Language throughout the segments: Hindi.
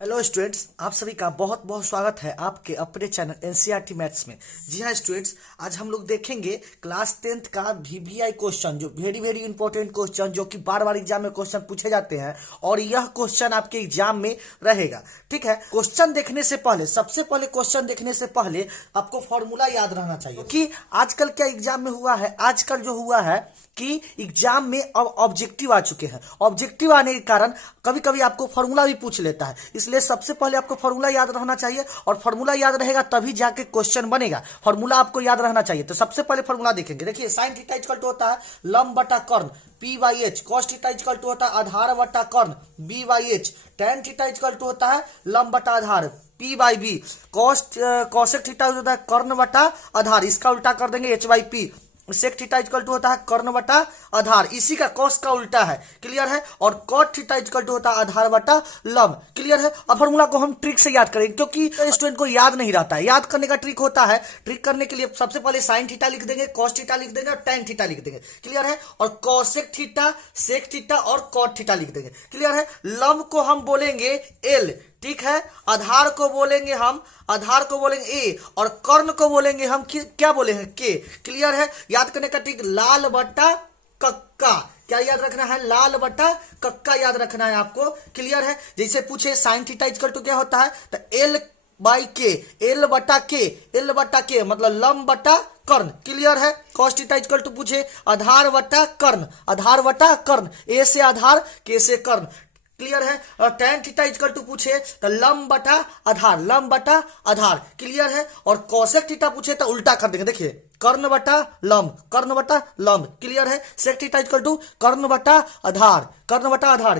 हेलो स्टूडेंट्स, आप सभी का बहुत बहुत स्वागत है आपके अपने चैनल एनसीईआरटी मैथ्स में। जी हाँ स्टूडेंट्स, आज हम लोग देखेंगे क्लास 10th का वीवीआई क्वेश्चन, जो वेरी वेरी इंपॉर्टेंट क्वेश्चन, जो कि बार बार एग्जाम में क्वेश्चन पूछे जाते हैं और यह क्वेश्चन आपके एग्जाम में रहेगा। ठीक है, क्वेश्चन देखने से पहले, सबसे पहले क्वेश्चन देखने से पहले आपको फॉर्मूला याद रहना चाहिए, क्योंकि आजकल क्या एग्जाम में हुआ है, आजकल जो हुआ है कि एग्जाम में अब ऑब्जेक्टिव आ चुके हैं। ऑब्जेक्टिव आने के कारण कभी कभी आपको फॉर्मूला भी पूछ लेता है, इसलिए सबसे पहले आपको फॉर्मूला याद रहना चाहिए और फॉर्मूला याद रहेगा तभी जाके क्वेश्चन बनेगा। फॉर्मूला आपको याद रहना चाहिए। तो सबसे पहले फॉर्मूला देखेंगे। देखिए, साइन थीटा इक्वल टू होता है लंब बटा कर्ण P by H, cos theta equal to होता है आधार बटा कर्ण B by H, tan theta equal to होता है लंब बटा आधार P by B, cosec theta होता है कर्ण बटा आधार, इसका उल्टा कर देंगे H by P, sec theta equal to होता है कर्ण बटा आधार, इसी का कॉस का उल्टा है। क्लियर है। और कॉट थीटा इक्वल टू होता है आधार बटा लंब। क्लियर है। अब फॉर्मूला को हम ट्रिक से याद करेंगे, क्योंकि स्टूडेंट को याद नहीं रहता है। याद करने का ट्रिक होता है, ट्रिक करने के लिए सबसे पहले साइन थीटा लिख देंगे, कॉस थीटा लिख देंगे और टेन थीटा लिख देंगे। क्लियर है। और कॉसेक थीटा, सेक थीटा और कॉट थीटा लिख देंगे। क्लियर है। लंब को हम बोलेंगे एल, ठीक है। आधार को बोलेंगे ए और कर्ण को बोलेंगे हम क्या बोले हैं, के। क्लियर है। याद करने का ट्रिक लाल बटा कक्का, क्या याद रखना है, लाल बटा कक्का याद रखना है आपको। क्लियर है। जैसे पूछे साइन थीटा इक्वल टू क्या होता है, तो एल बाई के, एल बटा के मतलब लंब बटा कर्ण। क्लियर है। कॉस थीटा इक्वल टू पूछे आधार बटा कर्ण, ए से आधार के से कर्ण। क्लियर है। और टेन थीटा इक्वल टू पूछे तो लंब बटा आधार। क्लियर है। और कॉसेक थीटा पूछे तो उल्टा कर देंगे। देखिए, कर्ण बटा लंब। क्लियर है। सेक थीटा इक्वल टू कर्ण बटा आधार।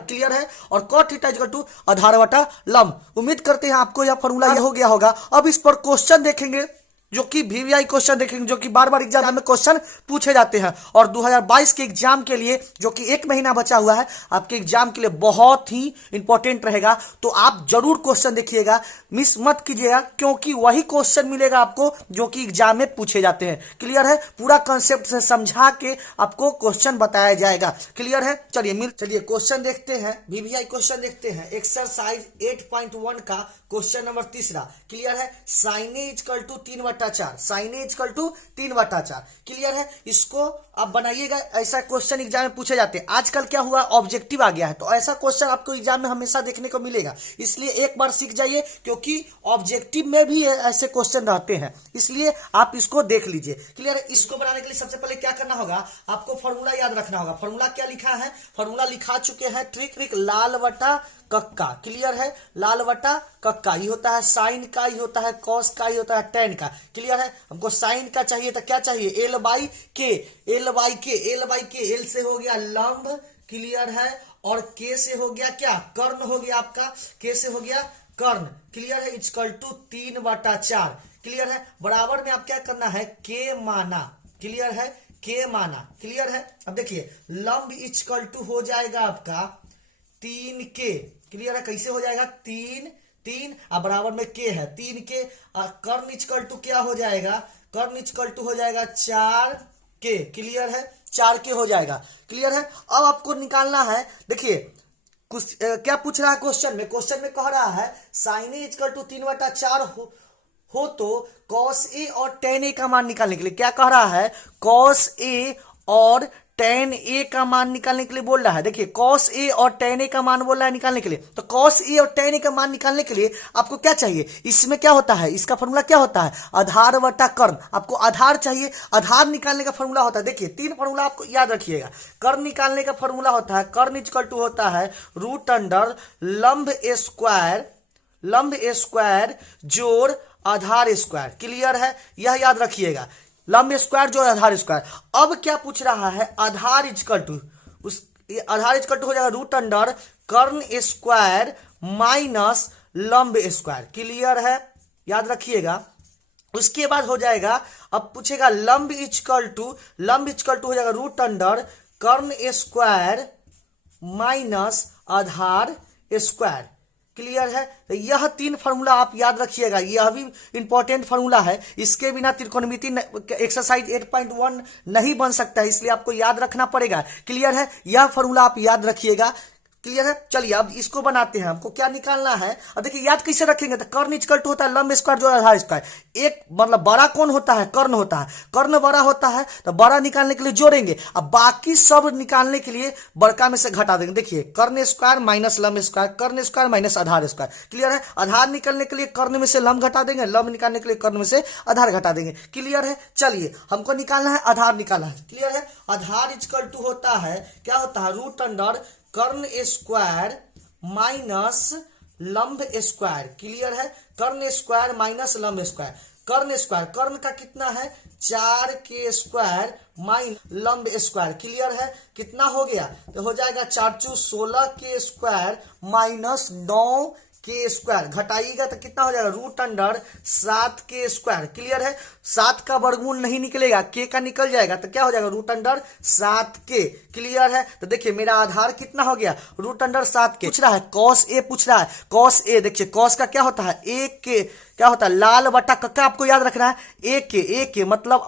क्लियर है। और कॉट थीटा इक्वल टू आधार बटा लंब। उम्मीद करते हैं आपको यह फॉर्मूला हो गया होगा। अब इस पर क्वेश्चन देखेंगे, जो कि वीवीआई क्वेश्चन देखेंगे, जो कि बार बार एग्जाम में क्वेश्चन पूछे जाते हैं। और 2022 के एग्जाम के लिए, जो कि 1 महीना बचा हुआ है आपके एग्जाम के लिए, बहुत ही इंपॉर्टेंट रहेगा। तो आप जरूर क्वेश्चन देखिएगा, मिस मत कीजिएगा, क्योंकि वही क्वेश्चन मिलेगा आपको जो कि एग्जाम में पूछे जाते हैं। क्लियर है। पूरा कंसेप्ट से समझा के आपको क्वेश्चन बताया जाएगा। क्लियर है। चलिए क्वेश्चन देखते हैं, वीवीआई क्वेश्चन देखते हैं। एक्सरसाइज 8.1 का क्वेश्चन नंबर 3। क्लियर है। Sine A equal to 3/4। Clear है। इसको आप बनाइएगा, ऐसा क्वेश्चन एग्जाम में पूछे जाते हैं। आजकल क्या हुआ, ऑब्जेक्टिव आ गया है, तो ऐसा क्वेश्चन आपको एग्जाम में हमेशा देखने को मिलेगा। इसलिए एक बार सीख जाइए, क्योंकि ऑब्जेक्टिव में भी ऐसे क्वेश्चन रहते हैं, इसलिए आप इसको देख लीजिए। क्लियर है। इसको बनाने के लिए सबसे पहले क्या करना होगा, आपको फॉर्मूला याद रखना होगा। फॉर्मूला क्या लिखा है, फॉर्मूला लिखा चुके हैं, ट्रिक लाल बटा कक्का। क्लियर है। लाल बटा कक्का, ये होता है साइन का, ये होता है कॉस का, ये होता है टेन का। क्लियर है। हमको साइन का चाहिए तो क्या चाहिए, एल बाई के, एल से हो गया लंब। क्लियर है। और के से हो गया क्या, कर्ण हो गया आपका, के से हो गया कर्ण। क्लियर है। Equal to 3/4। क्लियर है। बराबर में आप क्या करना है, के माना। क्लियर है। के माना। क्लियर है। अब देखिए, लंब इक्वल टू हो जाएगा आपका 3 के। क्लियर है। कैसे हो जाएगा, 3 अब बराबर में के है, 3 के। कर्ण इक्वल टू क्या हो जाएगा, कर्ण इक्वल टू हो जाएगा 4 के। क्लियर है। 4 के हो जाएगा। क्लियर है। अब आपको निकालना है, देखिए कुछ क्या पूछ रहा है क्वेश्चन में कह रहा है साइन ए इक्वल टू 3/4 हो तो कॉस ए और टेन ए का मान निकालने के लिए क्या कह रहा है, कॉस ए और टेन ए का मान निकालने के लिए बोल रहा है। देखिए, कॉस ए और टेन ए का मान बोल रहा है निकालने के लिए, तो कॉस ए और टेन ए का मान निकालने के लिए आपको क्या चाहिए, इसमें क्या होता है, इसका फॉर्मूला क्या होता है, आधार बटा कर्ण। आपको आधार चाहिए, आधार निकालने का फॉर्मूला होता है, देखिए 3 फॉर्मूला आपको याद रखिएगा। कर्ण निकालने का फॉर्मूला होता है, कर्ण इक्वल टू होता है रूट अंडर लंब स्क्वायर जोड़ आधार स्क्वायर। क्लियर है। यह याद रखिएगा, लंब स्क्वायर जो आधार स्क्वायर। अब क्या पूछ रहा है, आधार इक्वल टू हो जाएगा रूट अंडर कर्ण स्क्वायर माइनस लंब स्क्वायर। क्लियर है। याद रखिएगा। उसके बाद हो जाएगा, अब पूछेगा लंब इक्वल टू हो जाएगा रूट अंडर कर्ण स्क्वायर माइनस आधार स्क्वायर। क्लियर है। तो यह 3 फार्मूला आप याद रखिएगा, यह भी इंपॉर्टेंट फार्मूला है। इसके बिना त्रिकोणमिति एक्सरसाइज 8.1 नहीं बन सकता है, इसलिए आपको याद रखना पड़ेगा। क्लियर है। यह फार्मूला आप याद रखिएगा। क्लियर है। चलिए अब इसको बनाते हैं, हमको क्या निकालना है। अब देखिए याद कैसे रखेंगे, तो कर्ण इक्वल टू होता है लंब स्क्वायर जो आधार स्क्वायर। एक मतलब बड़ा कौन होता है, कर्ण होता है, कर्ण बड़ा होता है तो बड़ा निकालने के लिए जोड़ेंगे, अब बाकी सब निकालने के लिए बड़का में से घटा देंगे। देखिए कर्ण स्क्वायर माइनस लंब स्क्वायर, कर्ण स्क्वायर माइनस आधार स्क्वायर। क्लियर है। आधार निकालने के लिए कर्ण में से लंब घटा देंगे, लंब निकालने के लिए कर्ण में से आधार घटा देंगे। क्लियर है। चलिए हमको निकालना है आधार, निकालना है। क्लियर है। आधार इक्वल टू होता है, क्या होता है, रूट अंडर कर्ण स्क्वायर माइनस लंब स्क्वायर। क्लियर है। कर्ण स्क्वायर माइनस लंब स्क्वायर। कर्ण स्क्वायर, कर्ण का कितना है 4 स्क्वायर माइनस लंब स्क्वायर। क्लियर है। कितना हो गया, तो हो जाएगा 4 चू 16 स्क्वायर माइनस 9 स्क्वायर। घटाइएगा तो कितना हो जाएगा, रूट अंडर 7 स्क्वायर। क्लियर है। 7 का वर्गमूल नहीं निकलेगा, के का निकल जाएगा, तो क्या हो जाएगा रूट अंडर 7 के। क्लियर है। तो देखिए मेरा आधार कितना हो गया, रूट अंडर 7 के। पूछ रहा है कॉस ए, पूछ रहा है कॉस ए। देखिए कॉस का क्या होता है, ए के क्या होता है, लाल बटा कक्का, आपको याद रखना है ए के मतलब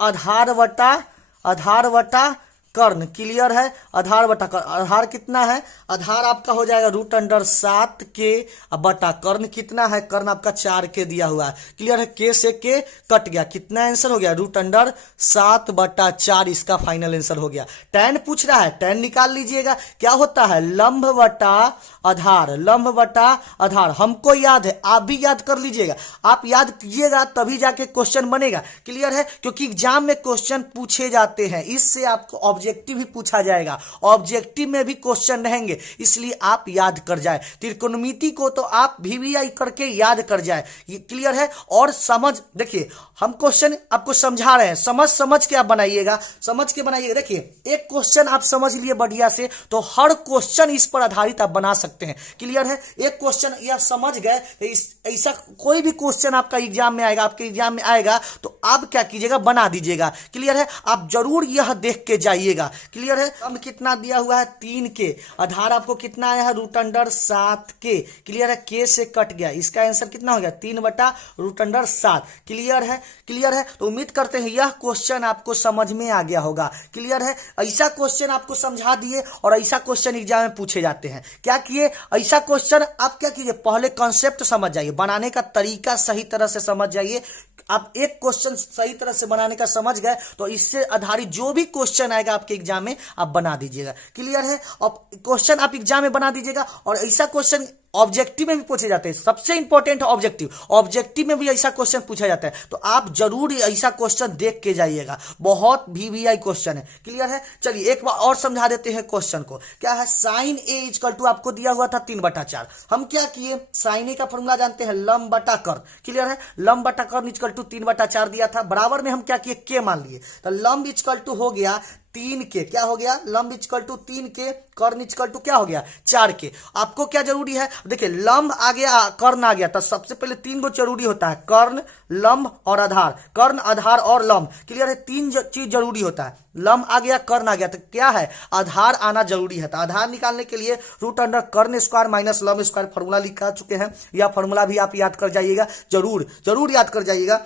आधार बटा कर्ण। क्लियर है। आधार बटा कर्ण, आधार कितना है, आधार आपका हो जाएगा रूट अंडर 7 के बटा कर्ण कितना है, कर्ण आपका 4 के दिया हुआ है। क्लियर है। के से के कट गया, कितना आंसर हो गया, रूट अंडर 7 बटा 4 इसका फाइनल आंसर हो गया। tan पूछ रहा है, tan निकाल लीजिएगा, क्या होता है लंब बटा आधार, लंब बटा आधार। हमको याद है, आप भी याद कर लीजिएगा, आप याद कीजिएगा तभी जाके क्वेश्चन बनेगा। क्लियर है। क्योंकि एग्जाम में क्वेश्चन पूछे जाते हैं, इससे आपको ऑब्जेक्टिव भी पूछा जाएगा, ऑब्जेक्टिव में भी क्वेश्चन रहेंगे, इसलिए आप याद कर जाए। त्रिकोणमिति को तो आप VBI करके याद कर जाए। ये क्लियर है। और समझ, देखिए हम क्वेश्चन आपको समझा रहे हैं, समझ के आप बनाइएगा, समझ के बनाइएगा। देखिए एक क्वेश्चन आप समझ लिए बढ़िया से, तो हर क्वेश्चन इस पर आधारित आप बना सकते हैं। क्लियर है। एक क्वेश्चन या समझ गए तो ऐसा कोई भी क्वेश्चन आपका एग्जाम में आएगा, आपके एग्जाम में आएगा तो आप क्या कीजिएगा, बना दीजिएगा। क्लियर है। आप जरूर यह देख के जाइएगा। क्लियर है। अब कितना दिया हुआ है 3 के, आधार आपको कितना आया है रूट अंडर 7 के। क्लियर है। के से कट गया, इसका आंसर कितना हो गया 3 बटा रूट अंडर 7। क्लियर है। क्लियर है। तो उम्मीद करते हैं यह क्वेश्चन आपको समझ में आ गया होगा। क्लियर है। ऐसा क्वेश्चन आपको समझा दिए और ऐसा क्वेश्चन एग्जाम में पूछे जाते हैं। क्या किए, ऐसा क्वेश्चन आप क्या कीजिए, पहले कॉन्सेप्ट समझ जाइए, बनाने का तरीका सही तरह से समझ जाइए। आप एक क्वेश्चन सही तरह से बनाने का समझ गए तो इससे आधारित जो भी क्वेश्चन आएगा आपके एग्जाम में आप बना दीजिएगा। क्लियर है। अब क्वेश्चन आप एग्जाम में बना दीजिएगा, और ऐसा क्वेश्चन ऑब्जेक्टिव में भी पूछे जाते हैं। सबसे इंपॉर्टेंट है ऑब्जेक्टिव, ऑब्जेक्टिव में भी ऐसा क्वेश्चन पूछा जाता है, तो आप जरूर ऐसा क्वेश्चन देख के जाइएगा, बहुत VBI क्वेश्चन है। क्लियर है। चलिए एक बार और समझा देते हैं क्वेश्चन को। क्या है, साइन ए इक्वल टू आपको दिया हुआ था 3 बटा 4। हम क्या किए, साइन ए का फॉर्मूला जानते हैं लंब बटा कर्ण। क्लियर है। लंब बटा कर्ण इक्वल टू 3 बटा 4 दिया था, बराबर में हम क्या किए, के मान लिए, तो लंब इक्वल टू हो गया 3 के, क्या हो गया, लंब इक्वल टू 3 के, कर्ण इक्वल टू क्या हो गया 4 के। आपको क्या जरूरी है, देखिए लंब आ गया, कर्ण आ गया, तो सबसे पहले 3 को जरूरी होता है, कर्ण लंब और आधार, कर्ण आधार और लंब। क्लियर है। 3 चीज जरूरी होता है, लंब आ गया, कर्ण आ गया, तो क्या है आधार आना जरूरी है। तो आधार निकालने के लिए रूट अंडर कर्ण स्क्वायर माइनस लंब स्क्वायर फॉर्मूला लिखा चुके हैं, यह फॉर्मूला भी आप याद कर जाइएगा, जरूर याद कर जाइएगा।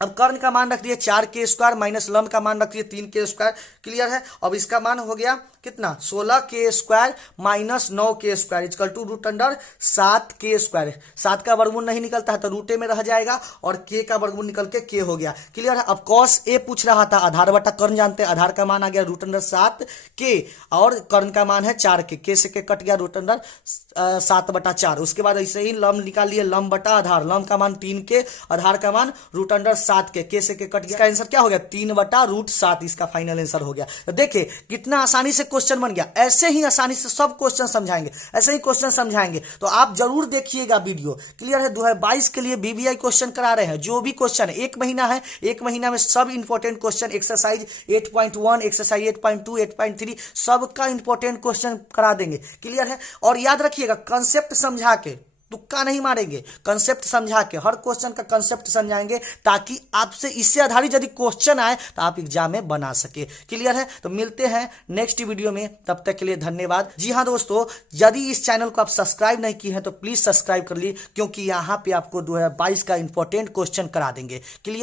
अब कर्ण का मान रख दिए 4 स्क्वायर माइनस लंब का मान रख दिए 3 स्क्वायर। क्लियर है। अब इसका मान हो गया कितना 16 square minus 9 square equal to root under 7 square. 7 का वर्गमूल नहीं निकलता है तो रूटे में रह जाएगा और के का वर्गमूल निकल के के हो गया। क्लियर है। अब कॉस ए पूछ रहा था, आधार बटा कर्ण जानते हैं, आधार का मान आ गया रूट अंडर 7 और कर्ण का मान है 4 के से के कट गया रूट अंडर 7 बटा 4। उसके बाद ऐसे ही लंब निकाल लिए, लंब बटा आधार, लंब का मान 3 के, आधार का मान रूट अंडर 7 के से के कट गया। इसका आंसर क्या हो गया 3 बटा रूट 7, इसका फाइनल आंसर हो गया। तो देखिए कितना आसानी से क्वेश्चन बन गया। ऐसे ही आसानी से सब क्वेश्चन समझाएंगे, ऐसे ही क्वेश्चन समझाएंगे, तो आप जरूर देखिएगा वीडियो। क्लियर है। 2022 के लिए VBI क्वेश्चन करा रहे हैं, जो भी क्वेश्चन है, 1 महीना है, 1 महीना में सब इंपॉर्टेंट क्वेश्चन, एक्सरसाइज 8.1, एक्सरसाइज 8.2, 8.3 सबका इंपॉर्टेंट क्वेश्चन करा देंगे। क्लियर है। और याद रखिएगा कंसेप्ट समझा के, तुक्का नहीं मारेंगे, कंसेप्ट समझा के, हर क्वेश्चन का कंसेप्ट समझाएंगे ताकि आपसे इससे आधारित यदि क्वेश्चन आए तो आप एग्जाम में बना सके। क्लियर है। तो मिलते हैं नेक्स्ट वीडियो में, तब तक के लिए धन्यवाद। जी हाँ दोस्तों, यदि इस चैनल को आप सब्सक्राइब नहीं किए हैं तो प्लीज सब्सक्राइब कर लीजिए, क्योंकि यहाँ पे आपको 2022 का इंपॉर्टेंट क्वेश्चन करा देंगे। क्लियर।